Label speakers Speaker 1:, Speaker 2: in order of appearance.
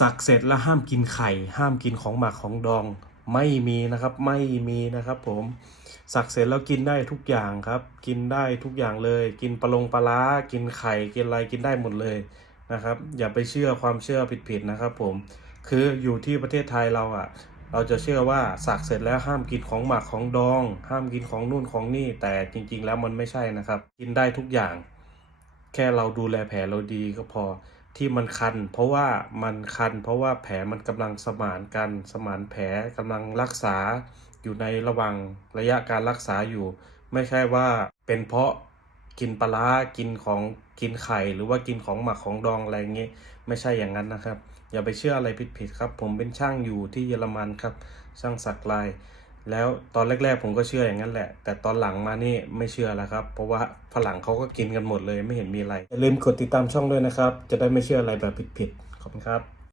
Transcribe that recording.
Speaker 1: สักเสร็จแล้วห้ามกินไข่ ห้ามกินของหมักของดองไม่มีนะครับไม่มีนะครับ ผมสักเสร็จแล้วกินได้ทุกอย่างครับ กินได้ทุกอย่างเลย กินปลาลงปลาร้ากินไข่กินอะไรกินได้หมดเลยนะครับ อย่าไปเชื่อความเชื่อผิดๆนะครับ ผมคืออยู่ที่ประเทศไทยเราอะ เราจะเชื่อว่าสักเสร็จแล้วห้ามกินของหมักของดอง ห้ามกินของนู่นของนี่ แต่จริง ๆ แล้วมันไม่ใช่นะครับ กินได้ทุกอย่าง แค่เราดูแลแผลเราดีก็พอ ที่มันคัน เพราะว่ามันคัน เพราะว่าแผลมันกำลังสมานกันสมานแผลกำลังรักษาอยู่ในระหว่างระยะการรักษาอยู่ ไม่ใช่ว่าเป็นเพราะกินปลาร้ากินของกินไข่หรือว่ากินของหมักของดองอะไรเงี้ยไม่ใช่อย่างนั้นนะครับ อย่าไปเชื่ออะไรผิดๆครับ ผมเป็นช่างอยู่ที่เยอรมันครับ ช่างสักลาย แล้วตอนแรก ๆ ผมก็เชื่ออย่างนั้นแหละ แต่ตอนหลังมานี่ไม่เชื่อแล้วครับ เพราะว่าฝรั่งเขาก็กินกันหมดเลยไม่เห็นมีอะไรอย่าลืมกดติดตามช่องด้วยนะครับ จะได้ไม่เชื่ออะไรแบบผิดๆขอบคุณครับ